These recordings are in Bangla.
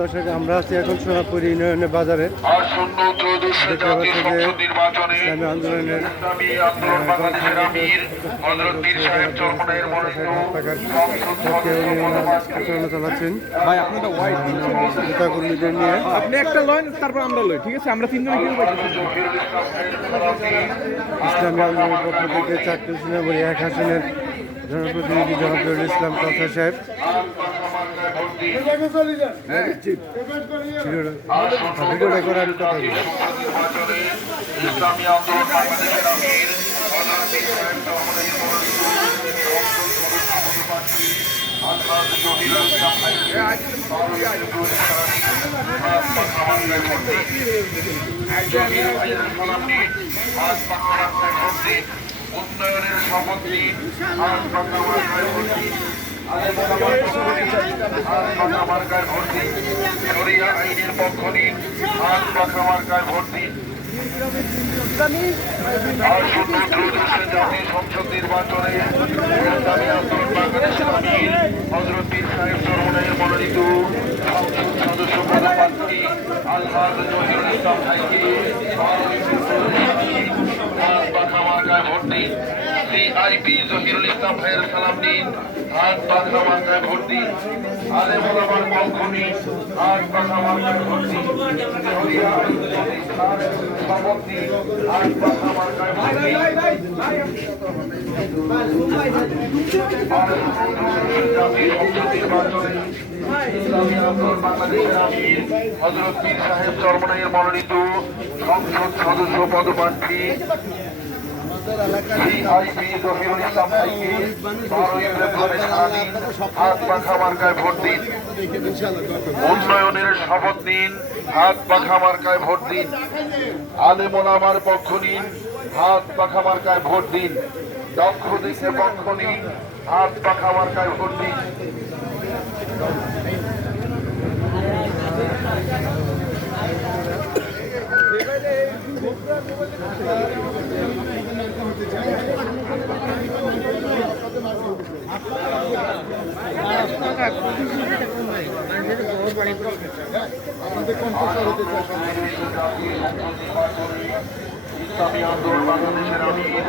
দর্শক আমরা আছি এখন সোনাপুর ইউনিয়নের বাজারে। দেখতে পাচ্ছি যে ইসলামী আন্দোলনের আন্দোলন চালাচ্ছেন ভাই আপনাদের হোয়াইট নেতা কর্মীদের নিয়ে। আপনি একটা লয়েন তারপর আমরা লই, ঠিক আছে? আমরা তিনজনে কিনবো। ইসলামী আন্দোলনের পক্ষ থেকে চাকরি সিনাবরী 1 আসনের জনপ্রতিনিধি জনাব ইসলাম কথা সাহেব ভিডিওটা করে আমি কথা বলি। ইসলামী আন্দোলন বাংলাদেশের আমির উন্নয়নের শপথ নিন, মার্কায় ভোট দিন, শরিয়া আইনের পক্ষ নিন, হাত পাখা মার্কায় ভোট দিন। জাতীয় সংসদ নির্বাচনে ইসলামী আন্দোলন বাংলাদেশের আমির হযরত পীর সাহেব চরমনাইয়ের মনোনীত সংসদ সদস্য পদপ্রার্থী আলহাজ জহিরুল ইসলাম ভাইকে হাত পাখা মার্কায় ভোট দিন। সিআইপি জহিরুল ইসলাম ভাইয়ের সালাম দিন, হাত পাখা মার্কায় ভোট দিন। আলেম ওলামার পক্ষ নিন, হাত পাখা মার্কায় ভোট দিন। শরিয়া শপথ নিন, হাত পাখা মার্কায় ভোট দিন। জাতীয় সংসদ নির্বাচনে ইসলামী আন্দোলন বাংলাদেশের আমির হযরত পীর সাহেব চরমনাইয়ের মনোনীত সংসদ সদস্য পদপ্রার্থী সিআইপি জহিরুল ইসলাম ভাইকে 12 এপ্রিল সারা দিন হাত পাখা মার্কায় ভোট দিন। উন্নয়নের শপথ নিন, হাত পাখা মার্কায় ভোট দিন। আলেম ওলামার পক্ষ নিন, হাত পাখা মার্কায় ভোট দিন। দক্ষ দিকের পক্ষ নিন, হাত পাখা মার্কায় ভোট দিন। ইসলামী আন্দোলন বাংলাদেশের আমির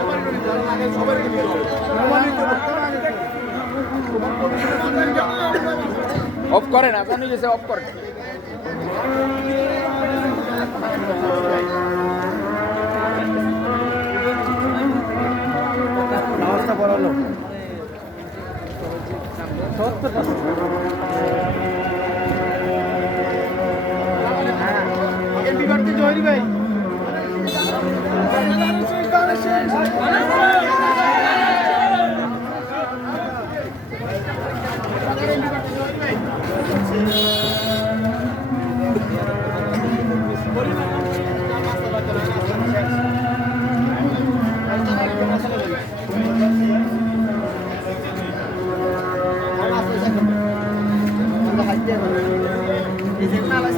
অফ করেন, আপনি গেছে অফ করেন। নামাজটা পড়ালো জহির ভাই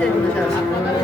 Ini